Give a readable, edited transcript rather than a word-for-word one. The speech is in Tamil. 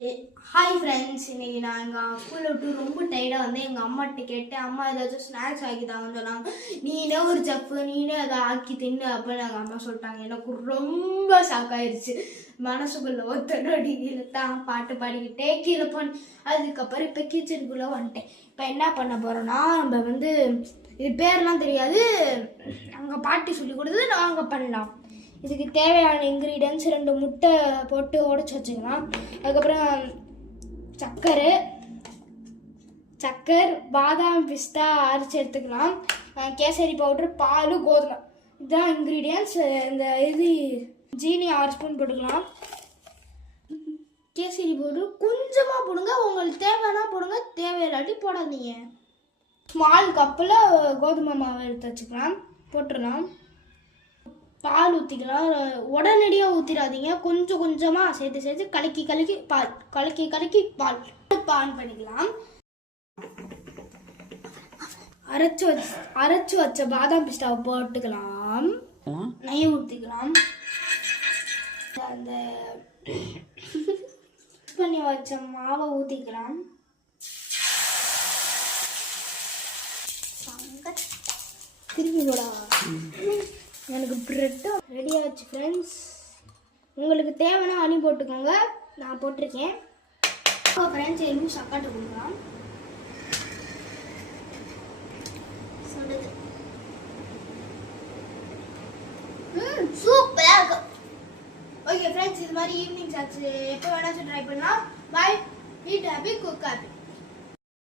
ஹாய் ஃப்ரெண்ட்ஸ், இன்னைக்கு நான் எங்கள் ஸ்கூலில் விட்டு ரொம்ப டைர்டாக வந்து எங்கள் அம்மாட்ட கேட்டேன். அம்மா ஏதாச்சும் ஸ்நாக்ஸ் ஆக்கி தாங்கன்னு சொன்னாங்க. நீனே ஒரு செஃப்பு, நீனே அதை ஆக்கி தின்னு அப்படின்னு எங்கள் அம்மா சொல்லிட்டாங்க. எனக்கு ரொம்ப ஷாக் ஆயிடுச்சு. மனசுக்குள்ளே ஒத்தடியில் தான் பாட்டு பாடிக்கிட்டே கீழே போனேன். அதுக்கப்புறம் இப்போ கிச்சனுக்குள்ளே வந்துட்டேன். இப்போ என்ன பண்ண போகிறோன்னா, நம்ம வந்து இது பேர்லாம் தெரியாது, அங்கே பாட்டி சொல்லி கொடுத்தது நாங்கள் பண்ணலாம். இதுக்கு தேவையான இன்க்ரீடியன்ஸ் 2 முட்டை போட்டு உடச்சி வச்சுக்கலாம். அதுக்கப்புறம் சக்கரை, பாதாம், பிஸ்தா அரைச்சி எடுத்துக்கலாம். கேசரி பவுட்ரு, பால், கோதுமை, இதுதான் இன்க்ரீடியன்ஸ். இந்த ஜீனி 6 ஸ்பூன் போட்டுக்கலாம். கேசரி பவுட்ரு கொஞ்சமாக போடுங்க, உங்களுக்கு தேவைன்னா போடுங்க, தேவையில்லாட்டி போடாதீங்க. ஸ்மால் கப்பில் கோதுமை மாவு எடுத்து வச்சுக்கலாம், போட்டுடலாம். பால் ஊற்றிக்கலாம். உடனடியாக ஊற்றிடாதீங்க, கொஞ்சம் கொஞ்சமாக சேர்த்து கலக்கி பால் ஆன் பண்ணிக்கலாம். அரைச்சி வச்ச பாதாம் பிஸ்தாவை போட்டுக்கலாம். நெய் ஊற்றிக்கலாம். அந்த பண்ணி வச்ச மாவை ஊற்றிக்கலாம். திரும்பி போடா. எனக்கு ப்ரெட்டும் ரெடி ஆச்சு ஃப்ரெண்ட்ஸ். உங்களுக்கு தேவைன்னா அணி போட்டுக்கோங்க, நான் போட்டிருக்கேன். ஃப்ரெண்ட்ஸ் எலும்பு சக்காட்டை கொடுக்கலாம். சூப்பராக இருக்கும். ஓகே ஃப்ரெண்ட்ஸ், இது மாதிரி ஈவினிங் சாட்ஸ் எப்போ வேணாச்சும் ட்ரை பண்ணலாம். Bye. Eat happy, cook happy.